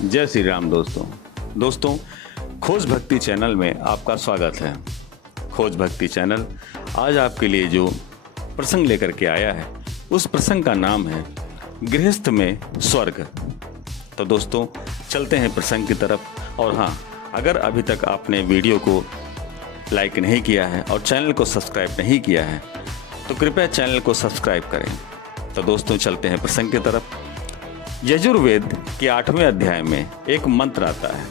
जय श्री राम दोस्तों खोज भक्ति चैनल में आपका स्वागत है। खोज भक्ति चैनल आज आपके लिए जो प्रसंग लेकर के आया है उस प्रसंग का नाम है गृहस्थ में स्वर्ग। तो दोस्तों चलते हैं प्रसंग की तरफ। और हाँ, अगर अभी तक आपने वीडियो को लाइक नहीं किया है और चैनल को सब्सक्राइब नहीं किया है तो कृपया चैनल को सब्सक्राइब करें। तो दोस्तों चलते हैं प्रसंग की तरफ। यजुर्वेद के 8वें अध्याय में एक मंत्र आता है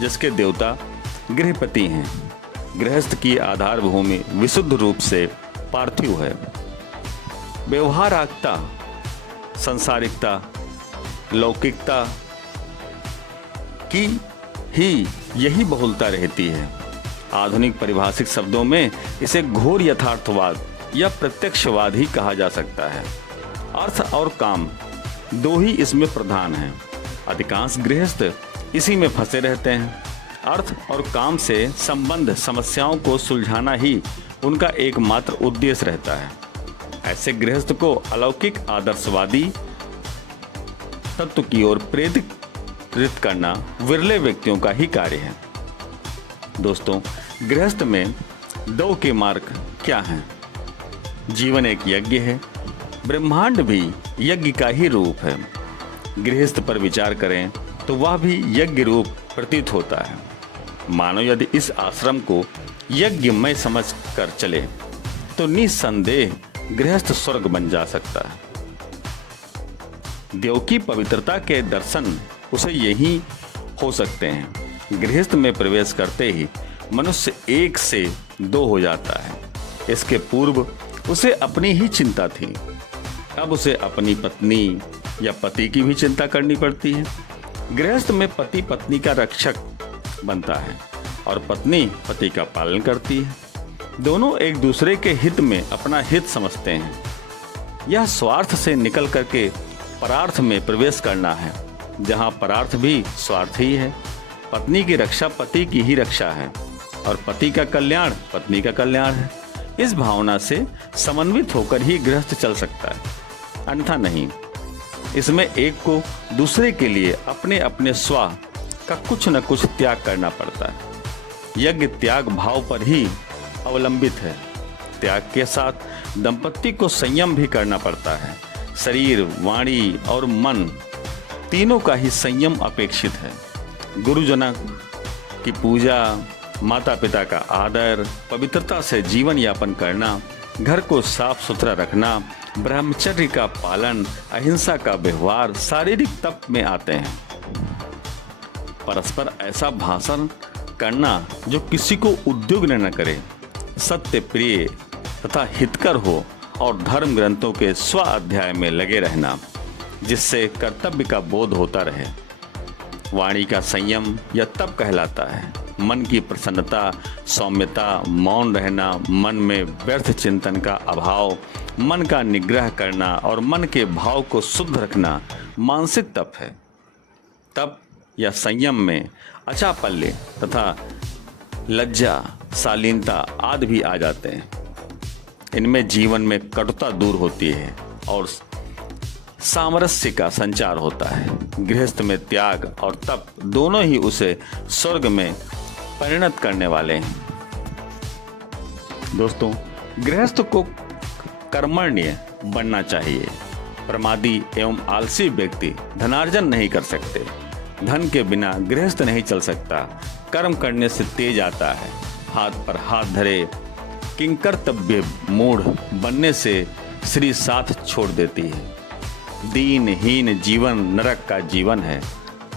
जिसके देवता गृहपति हैं। गृहस्थ की आधार भूमि विशुद्ध रूप से पार्थिव है। व्यवहारात्मकता, संसारिकता, लौकिकता की ही यही बहुलता रहती है। आधुनिक परिभाषिक शब्दों में इसे घोर यथार्थवाद या प्रत्यक्षवाद ही कहा जा सकता है। अर्थ और काम दो ही इसमें प्रधान हैं। अधिकांश गृहस्थ इसी में फंसे रहते हैं। अर्थ और काम से संबंध समस्याओं को सुलझाना ही उनका एकमात्र उद्देश्य रहता है। ऐसे गृहस्थ को अलौकिक आदर्शवादी तत्व की ओर प्रेरित करना विरले व्यक्तियों का ही कार्य है। दोस्तों, गृहस्थ में दो के मार्ग क्या हैं? जीवन एक यज्ञ है। ब्रह्मांड भी यज्ञ का ही रूप है। गृहस्थ पर विचार करें तो वह भी यज्ञ रूप प्रतीत होता है। मानो यदि इस आश्रम को यज्ञमय समझ कर चले तो निस्संदेह गृहस्थ स्वर्ग बन जा सकता है। देव की पवित्रता के दर्शन उसे यही हो सकते हैं। गृहस्थ में प्रवेश करते ही मनुष्य एक से दो हो जाता है। इसके पूर्व उसे अपनी ही चिंता थी, अब उसे अपनी पत्नी या पति की भी चिंता करनी पड़ती है। गृहस्थ में पति पत्नी का रक्षक बनता है और पत्नी पति का पालन करती है। दोनों एक दूसरे के हित में अपना हित समझते हैं। यह स्वार्थ से निकल करके परार्थ में प्रवेश करना है, जहाँ परार्थ भी स्वार्थ ही है। पत्नी की रक्षा पति की ही रक्षा है और पति का कल्याण पत्नी का कल्याण है। इस भावना से समन्वित होकर ही गृहस्थ चल सकता है, अन्यथा नहीं। इसमें एक को दूसरे के लिए अपने अपने स्व का कुछ न कुछ त्याग करना पड़ता है। यज्ञ त्याग भाव पर ही अवलंबित है। त्याग के साथ दंपति को संयम भी करना पड़ता है। शरीर, वाणी और मन तीनों का ही संयम अपेक्षित है। गुरुजनों की पूजा, माता पिता का आदर, पवित्रता से जीवन यापन करना, घर को साफ सुथरा रखना, ब्रह्मचर्य का पालन, अहिंसा का व्यवहार शारीरिक तप में आते हैं। परस्पर ऐसा भाषण करना जो किसी को उद्योग न करे, सत्य प्रिय तथा हितकर हो और धर्म ग्रंथों के स्व अध्याय में लगे रहना, जिससे कर्तव्य का बोध होता रहे। वाणी का संयम यह तप कहलाता है। मन की प्रसन्नता, सौम्यता, मौन रहना, मन में व्यर्थ चिंतन का अभाव, मन का निग्रह करना और मन के भाव को शुद्ध रखना मानसिक तप है। तप या संयम में अचापल्य तथा लज्जा, शालीनता आदि भी आ जाते हैं। इनमें जीवन में कटुता दूर होती है और सामरस्य का संचार होता है। गृहस्थ में त्याग और तप दोनों ही उसे स्वर्ग में परिणत करने वाले हैं। दोस्तों, गृहस्थ को कर्मण्य बनना चाहिए। प्रमादी एवं आलसी व्यक्ति धनार्जन नहीं कर सकते। धन के बिना गृहस्थ नहीं चल सकता। कर्म करने से तेज आता है। हाथ पर हाथ धरे किंकर्तव्य मूढ़ बनने से श्री साथ छोड़ देती है। दीनहीन जीवन नरक का जीवन है।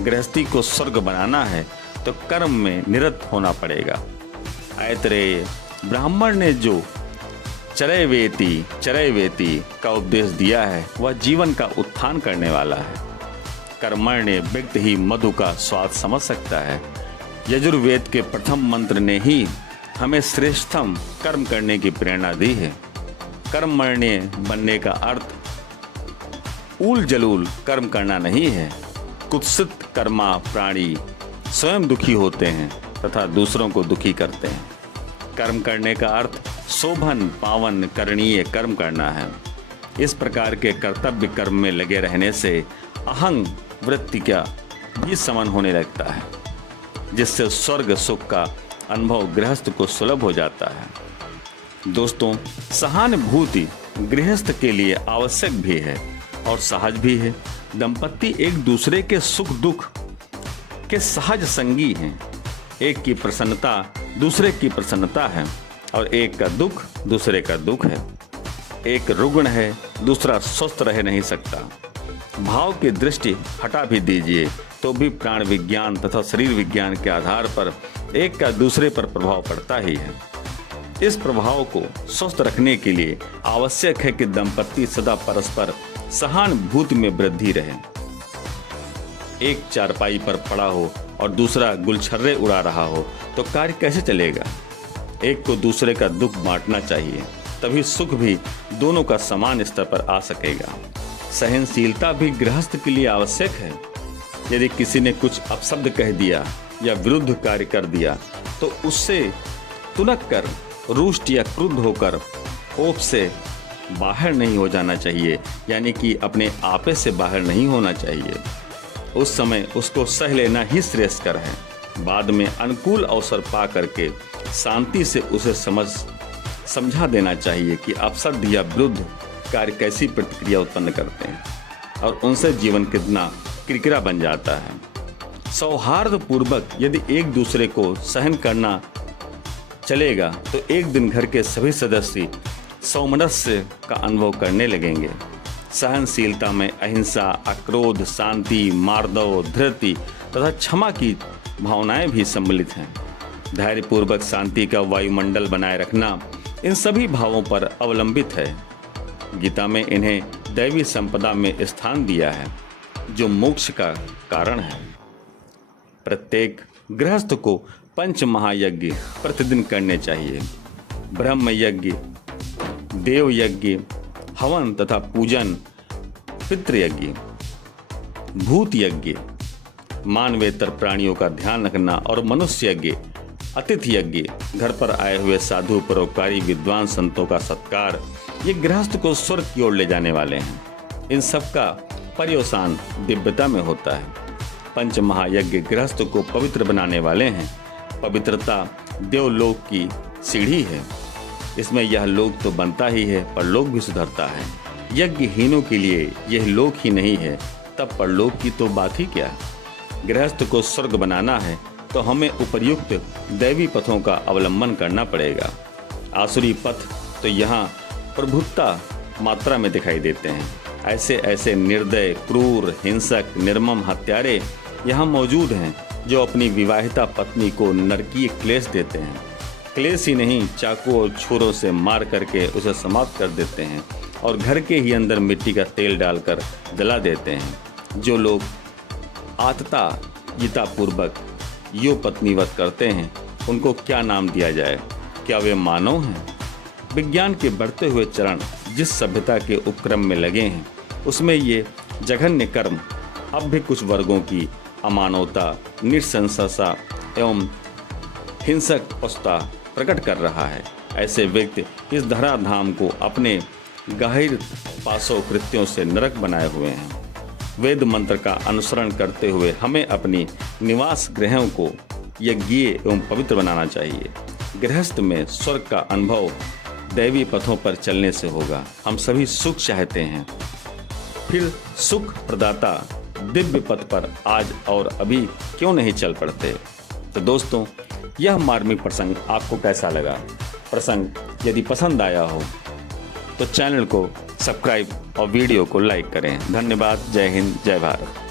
गृहस्थी को स्वर्ग बनाना है तो कर्म में निरत होना पड़ेगा। ऐतरेय ब्राह्मण ने जो चरैवेति का उपदेश दिया है वह जीवन का उत्थान करने वाला है। कर्मण्य व्यक्ति ही मधु का स्वाद समझ सकता है। यजुर्वेद के प्रथम मंत्र ने ही हमें श्रेष्ठतम कर्म करने की प्रेरणा दी है। कर्मण्य बनने का अर्थ ऊल जलूल कर्म करना नहीं है। कुत्सित कर्मा प्राणी स्वयं दुखी होते हैं तथा दूसरों को दुखी करते हैं। कर्म करने का अर्थ शोभन पावन करणीय कर्म करना है। इस प्रकार के कर्तव्य कर्म में लगे रहने से अहंग वृत्ति का भी समान होने लगता है, जिससे स्वर्ग सुख का अनुभव गृहस्थ को सुलभ हो जाता है। दोस्तों, सहानुभूति गृहस्थ के लिए आवश्यक भी है और सहज भी है। दंपति एक दूसरे के सुख दुख के सहज संगी हैं। एक की प्रसन्नता दूसरे की प्रसन्नता है और एक का दुख दूसरे का दुख है। एक रुग्ण है, दूसरा स्वस्थ रह नहीं सकता। भाव की दृष्टि हटा भी दीजिए तो भी प्राण विज्ञान तथा शरीर विज्ञान के आधार पर एक का दूसरे पर प्रभाव पड़ता ही है। इस प्रभाव को स्वस्थ रखने के लिए आवश्यक है कि दंपति सदा परस्पर सहानुभूति में वृद्धि रहे। एक चारपाई पर पड़ा हो और दूसरा गुलछर्रे उड़ा रहा हो तो कार्य कैसे चलेगा? एक को दूसरे का दुख बांटना चाहिए, तभी सुख भी दोनों का समान स्तर पर आ सकेगा। सहनशीलता भी गृहस्थ के लिए आवश्यक है। यदि किसी ने कुछ अपशब्द कह दिया या विरुद्ध कार्य कर दिया तो उससे तुनक कर रुष्ट या क्रुद्ध होकर कोप से बाहर नहीं हो जाना चाहिए, यानी कि अपने आपे से बाहर नहीं होना चाहिए। उस समय उसको सह लेना ही श्रेयस्कर है। बाद में अनुकूल अवसर पा करके शांति से उसे समझा देना चाहिए कि अपशब्द या विरुद्ध कार्य कैसी प्रतिक्रिया उत्पन्न करते हैं और उनसे जीवन कितना किरकिरा बन जाता है। सौहार्द पूर्वक यदि एक दूसरे को सहन करना चलेगा तो एक दिन घर के सभी सदस्य सौमनस्य का अनुभव करने लगेंगे। सहनशीलता में अहिंसा, अक्रोध, शांति, मार्दव, धृति तथा क्षमा की भावनाएं भी सम्मिलित हैं। धैर्यपूर्वक शांति का वायुमंडल बनाए रखना इन सभी भावों पर अवलंबित है। गीता में इन्हें दैवी संपदा में स्थान दिया है, जो मोक्ष का कारण है। प्रत्येक गृहस्थ को पंच महायज्ञ प्रतिदिन करने चाहिए। ब्रह्म यज्ञ, देव यज्ञ, हवन तथा पूजन, पितृयज्ञ, भूत यज्ञ, मानवेतर प्राणियों का ध्यान रखना और मनुष्य यज्ञ, अतिथि यज्ञ, घर पर आए हुए साधु परोपकारी विद्वान संतों का सत्कार, ये गृहस्थ को स्वर्ग की ओर ले जाने वाले हैं। इन सब का पर्यवसान दिव्यता में होता है। पंच महायज्ञ गृहस्थ को पवित्र बनाने वाले हैं। पवित्रता देवलोक की सीढ़ी है। इसमें यह लोक तो बनता ही है, परलोक भी सुधरता है। यज्ञहीनों के लिए यह लोक ही नहीं है, तब परलोक की तो बात ही क्या। गृहस्थ को स्वर्ग बनाना है तो हमें उपर्युक्त दैवी पथों का अवलंबन करना पड़ेगा। आसुरी पथ तो यहाँ प्रभुत्ता मात्रा में दिखाई देते हैं। ऐसे ऐसे निर्दय, क्रूर, हिंसक, निर्मम हत्यारे यहाँ मौजूद हैं जो अपनी विवाहिता पत्नी को नरकीय क्लेश देते हैं। क्लेश ही नहीं, चाकू और छुरों से मार करके उसे समाप्त कर देते हैं और घर के ही अंदर मिट्टी का तेल डालकर जला देते हैं। जो लोग आततायितापूर्वक यो पत्नीवत करते हैं, उनको क्या नाम दिया जाए? क्या वे मानव हैं? विज्ञान के बढ़ते हुए चरण जिस सभ्यता के उपक्रम में लगे हैं, उसमें ये जघन्य कर्म अब भी कुछ वर्गों की अमानवता, नृशंसता एवं हिंसक अवस्था प्रकट कर रहा है। ऐसे व्यक्ति इस धराधाम को अपने गहिर पाशव कृत्यों से नरक बनाए हुए हैं। वेद मंत्र का अनुसरण करते हुए हमें अपनी निवास गृहों को यज्ञीय एवं पवित्र बनाना चाहिए। गृहस्थ में स्वर्ग का अनुभव दैवी पथों पर चलने से होगा। हम सभी सुख चाहते हैं, फिर सुख प्रदाता दिव्य पथ पर आज और अभी क्यों नहीं चल पड़ते? तो दोस्तों, यह मार्मिक प्रसंग आपको कैसा लगा? प्रसंग यदि पसंद आया हो तो चैनल को सब्सक्राइब और वीडियो को लाइक करें। धन्यवाद। जय हिंद, जय भारत।